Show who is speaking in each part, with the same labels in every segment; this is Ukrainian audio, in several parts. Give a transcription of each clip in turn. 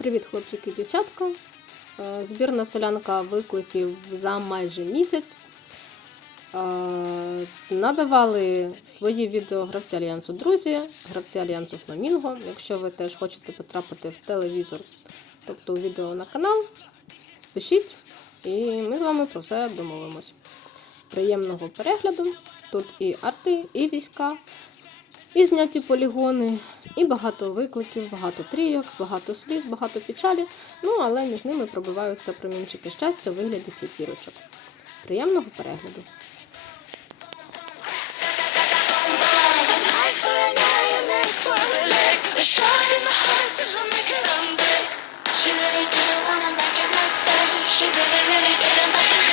Speaker 1: Привіт, хлопчики і дівчатка! Е, збірна солянка викликів за майже місяць. Е, надавали свої відео гравці Альянсу Друзі, гравці Альянсу Фламінго. Якщо ви теж хочете потрапити в телевізор, тобто у відео на канал, пишіть і ми з вами про все домовимось. Приємного перегляду! Тут і арти, і війська, і зняті полігони, і багато викликів, багато трійок, багато сліз, багато печалі. Ну але між ними пробиваються промінчики щастя, у вигляді п'ятірочок. Приємного перегляду!
Speaker 2: She really didn't wanna make it myself. She really, really didn't make it.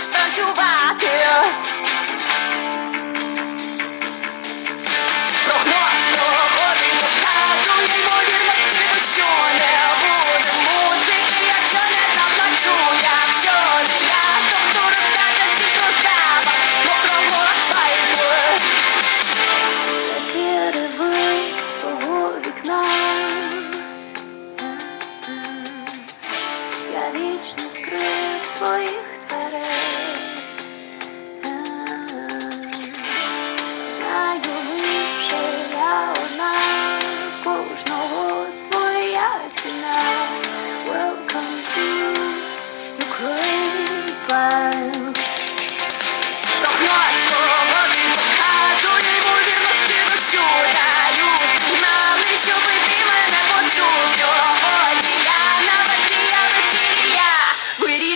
Speaker 3: вмієш танцювати. Прогноз погоди показує ймовірності, що не буде музики, якщо не заплачу, якщо не я, то хто розкаже всі про себе мокрого асфальту. Сіревий з вікна. Я вічно скрив твоїх дверей.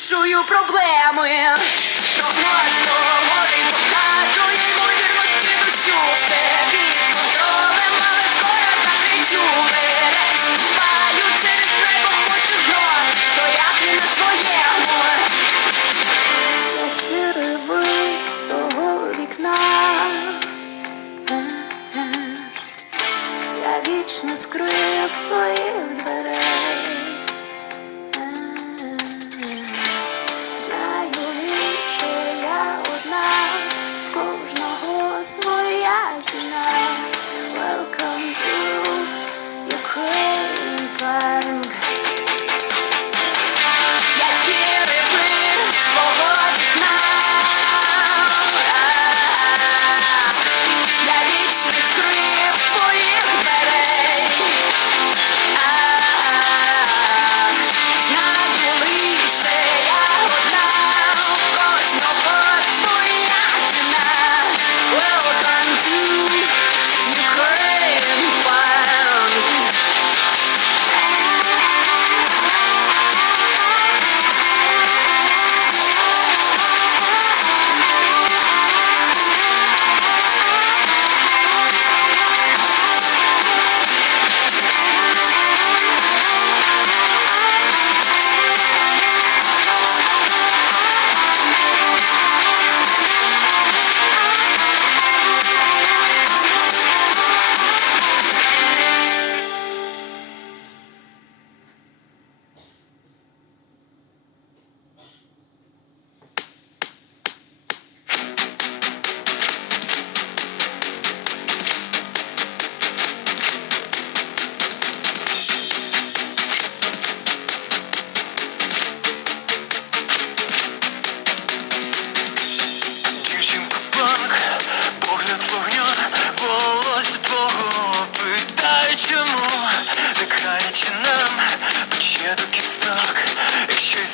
Speaker 3: вирішую проблеми. Прогноз говорить, показує ймовірності душу все під контролем, але скоро закричу.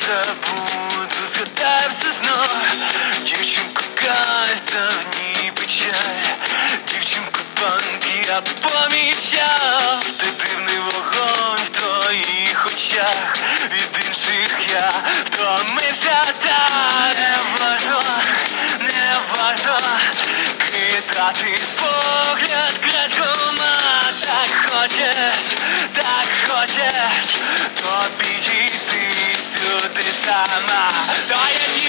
Speaker 4: забуду, згадай все знов. Дівчинку кайф, та в ній печаль. Дівчинку банки я помічав. Ти дивний вогонь в твоїх очах. Від інших я втомився так Не варто, не варто. Кидати погляд крадьком. Ты сама,
Speaker 5: Та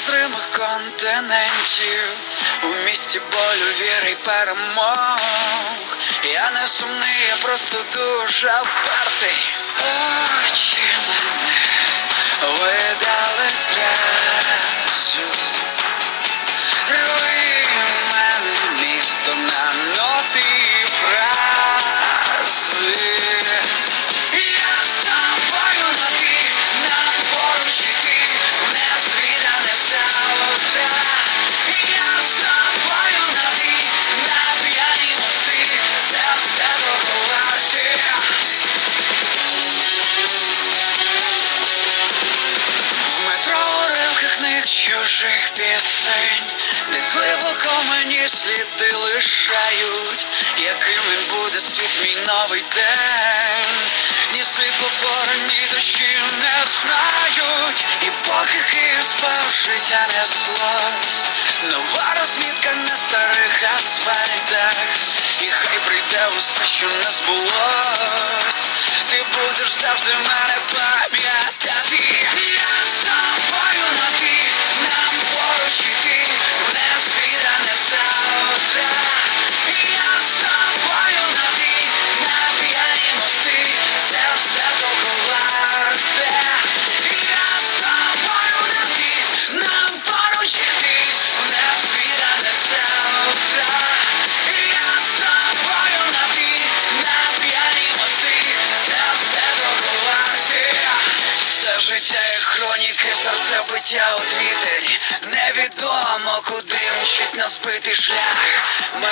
Speaker 5: нерозримих континентів у місті болю віри й перемог. Я не сумний, я просто дуже впертий. Очі мене видали зря. глибоко мені сліди лишають, якими буде світ мій новий день, ні світлофори, ні дощі не знають, і поки Київ спав, життя неслось, нова розмітка на старих асфальтах, і хай прийде усе, що не збулось, ти будеш завжди в мене пам'ятати.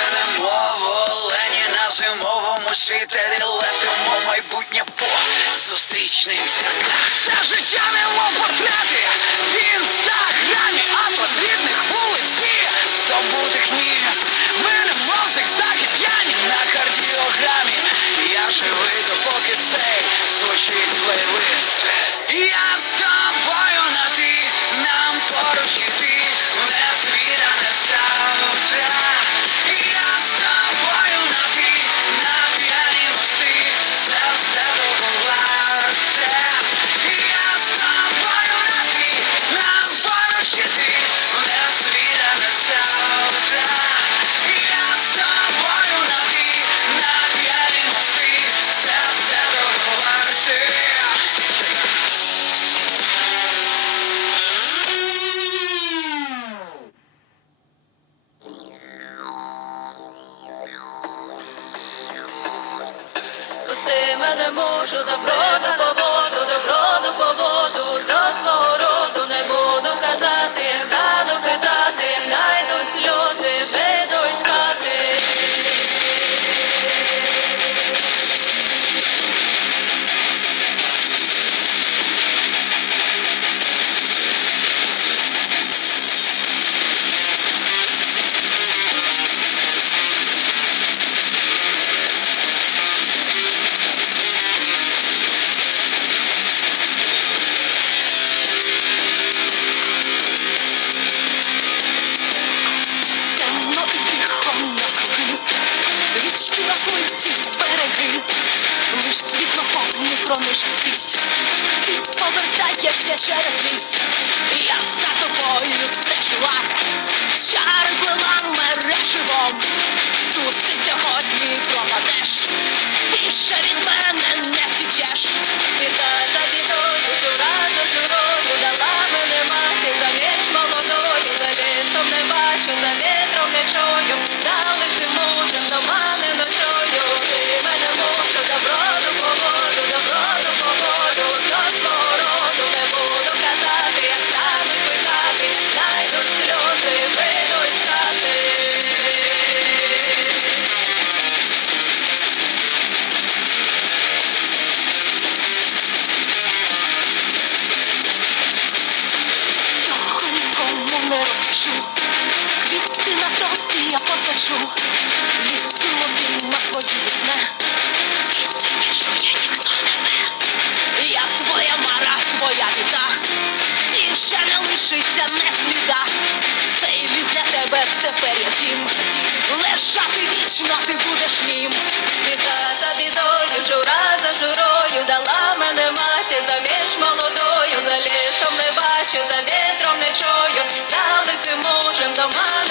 Speaker 5: Станемо волені на зимовому світері, летимо майбутнє по зустрічних зірках. Все життя не
Speaker 6: Пусти мене можу добро допомогти. சொந்தமான